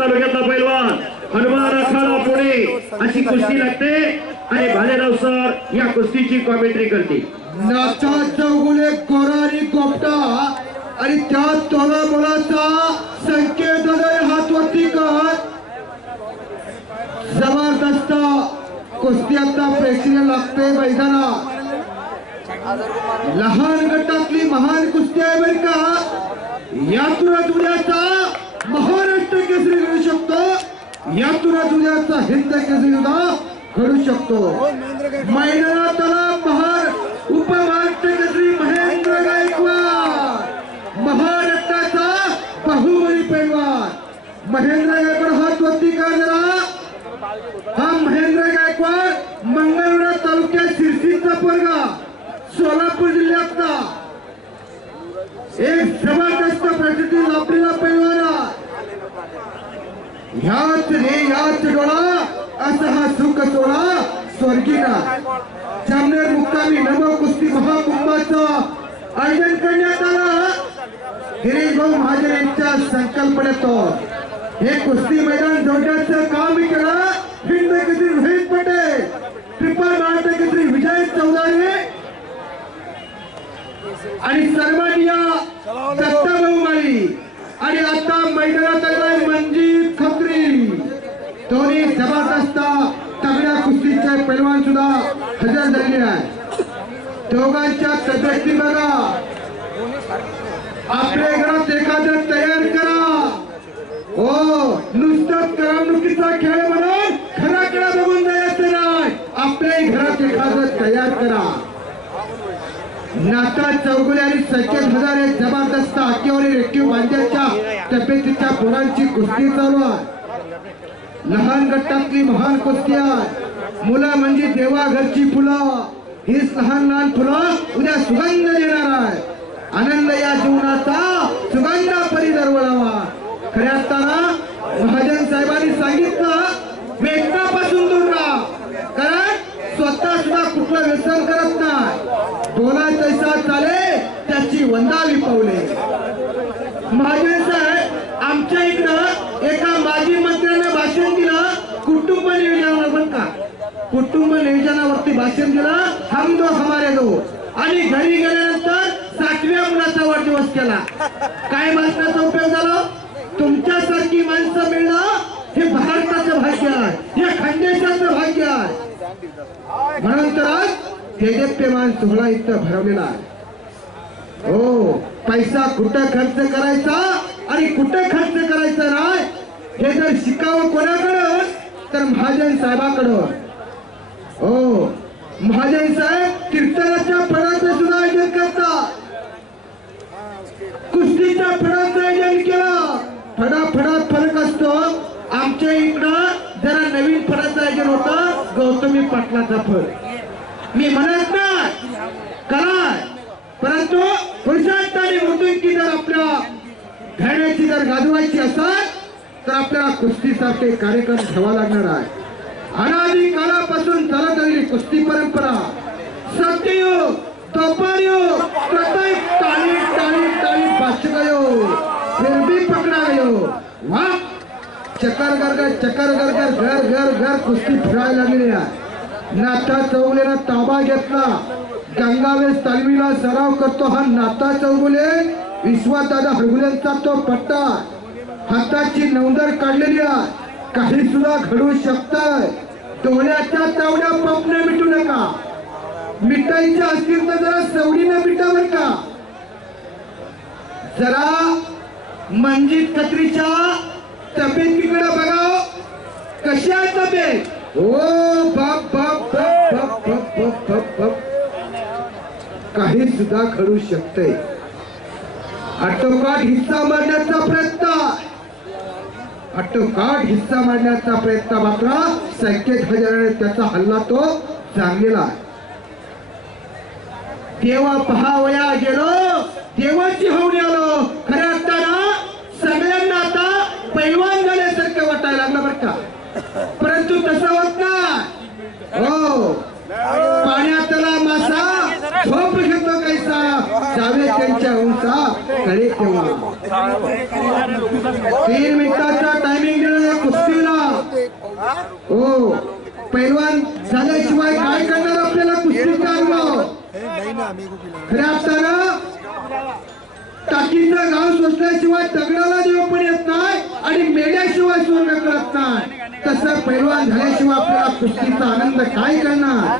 तालुक्यातला पैलवान हनुमान अखाडा पुणे अशी कुस्ती लागते. आणि भालेराव सर या कुस्तीची कॉमेंट्री करते नाचा चौगुले कोरा आणि कोपटा आणि त्या तोला मुलाचा संकेत हात वरती कर जबरदस्त कुस्ती आता प्रेक्षणीय लागते मैदानात. लहान गटातली महान कुस्ती आहे बरं का? यातूनच उद्याचा महाराष्ट्र केसरी घडू शकतो. यातूनच उद्याचा हिंद केसरी सुद्धा घडू शकतो. मैदानातला महार उपमहाराष्ट्र केसरी महेंद्र गायकवाड. महाराष्ट्राचा बाहुबली पैलवान. महेंद्र गायकवाड हात वरती का जरा. हा महेंद्र गायकवाड मंगळवेढा तालुक्यात शिरसीचा पोरगा. ह्याच रे ह्याच डोळा असा हा सुख सोळा स्वर्गीना जामनेर मुक्कामी नव कुस्ती महाकुंभाचं आयोजन करण्यात आलं. गिरीश भाऊ महाजन यांच्या संकल्पनेतून हे कुस्ती मैदान जोडण्याचं काम केलं. हिंद केसरी रोहित पटेल ट्रिपल महाराष्ट्र केसरी विजय चौधरी आणि सर्वांनी दत्ता भाऊ माळी आणि आता मैदानात आलाय मंजी दोन्ही जबरदस्त तगड्या कुस्तीचे पैलवान सुद्धा हजर झालेले आहे दोघांच्या तब्येती बघा. आपल्या घरात एखादं तयार करा. हो नुसतं करमणुकीचा खेळ म्हणून खरा खेळा बघून जायचं नाही. आपल्याही घरात एखादं तयार करा. नाता चौगुले आणि सज्जन हजार एक जबरदस्त हाकेवारी रेखीव वांद्याच्या तब्येतीच्या पोरांची कुस्ती चालू आहे. लहान गटातली महान कुस्ती आहे. मुलं म्हणजे देवाघरची फुलं. हीच लहान लहान फुलं उद्या सुगंध देणार आहे. आनंद या जीवनाचा सुगंध परी दरवळावा खऱ्या अर्थानं महाजन साहेबांनी सांगितलं वेदनापासून दूर राहा कारण स्वतः सुद्धा कुठलं व्यसन करत नाही बोला तैसा चाले त्याची वंदावी पावले महाजन साहेब आमच्या इकडं एका माजी मंत्र्याने भाषण दिलं कुटुंब नियोजनावर बरं का कुटुंब नियोजनावरती भाषण दिलं. हम दो हमारे दो आणि घरी गेल्यानंतर सातव्या मुलाचा वाढदिवस केला. काय भाषणाचा उपयोग झाला? तुमच्यासारखी माणसं मिळणं हे भारताचं भाग्य आहे. हे खंडेशाचं भाग्य आहे. म्हणून तर आज तेजप्यमान सोहळा इथं भरवलेला आहे. हो पैसा कुठं खर्च करायचा आणि कुठं खर्च करायचा नाही हे जर शिकावं कोणाकडं तर महाजन साहेबाकडं. हो. महाजन साहेब कीर्तनाच्या फळाचं सुद्धा आयोजन करतात कुस्तीच्या फळाचं आयोजन केलं. फडा फडात फरक असतो. आमच्या इकडं जरा नवीन फळाचं आयोजन होत. गौतमी पाटलाचा फळ. मी म्हणत नाही. काय परंतु पुरुषार्थ आणि मृत्यूंची जर आपल्या घेण्याची जर गाजवायची असेल तर आपल्याला कुस्तीसारखे कार्यक्रम ठेवा लागणार आहे. अनादी काळापासून चालत आलेली कुस्ती परंपरा सत्ययुग द्वापारयुग प्रत्येक टाळी टाळी टाळी बच गयो फिर भी पकड़ा गयो वाह चक्कर कर कर चक्कर कर कर घर घर घर कुस्ती फिरायला लागलेली नाथा चौगुलेनं ताबा घेतला. गंगावेस तालमीला सराव करतो हा नाथा चौगुले. विश्वादादा हरगुलेंचा तो पट्टा. हाताची नवदर काढलेली आहे. काही सुद्धा घडू शकत डोळ्याच्या तवड्या पंपने मिटू नका. मिटायच्या असतील तर जरा सवडीने मिटा का? जरा मंजित खत्रीच्या तब्येतीकडे बघा हो. कशी आहे तब्येत? ओ बाप बाप बाप बाप बाप बाप बाप काही सुद्धा घडू शकते आटोकाट हिस्सा मारण्याचा प्रयत्न आटोकाट हिस्सा मारण्याचा प्रयत्न मात्र संकेत हजाराने त्याचा हल्ला तो चांगलेला आहे. देवा पहावया गेलो देवाची होऊन आलो. खरं असताना सगळ्यांना आता पैलवान झाल्यासारखं वाटायला लागलं बरं का? परंतु तसं होत ना हो. हो. शकतो तीन मिनिटाचा टायमिंग दिला कुस्तीला. हो पैलवान झाल्याशिवाय काय करणार आपल्याला कुस्तीचा अनुभव खऱ्या अर्थानं टाकीचं गाव सोसल्याशिवाय तगडाला देव पण येत नाही आणि मेल्याशिवाय स्वर्ग करत नाही. तसं पैलवान झाल्याशिवाय आपल्याला कुस्तीचा आनंद काय करणार?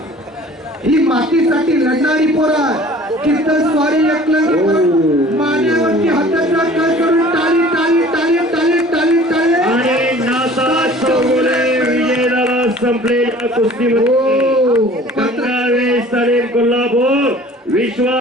ही मातीसाठी लढणारी पोरं तिथं स्वारी एकलंगी करून मानेवरती हाताचा कर करून टाळी टाळी टाळी टाळी टाळी टाळी आणि नासा चौगुले विजय झाला संपलेल्या कुस्तीमध्ये हो. पंधरावे सलीम कोल्हापूर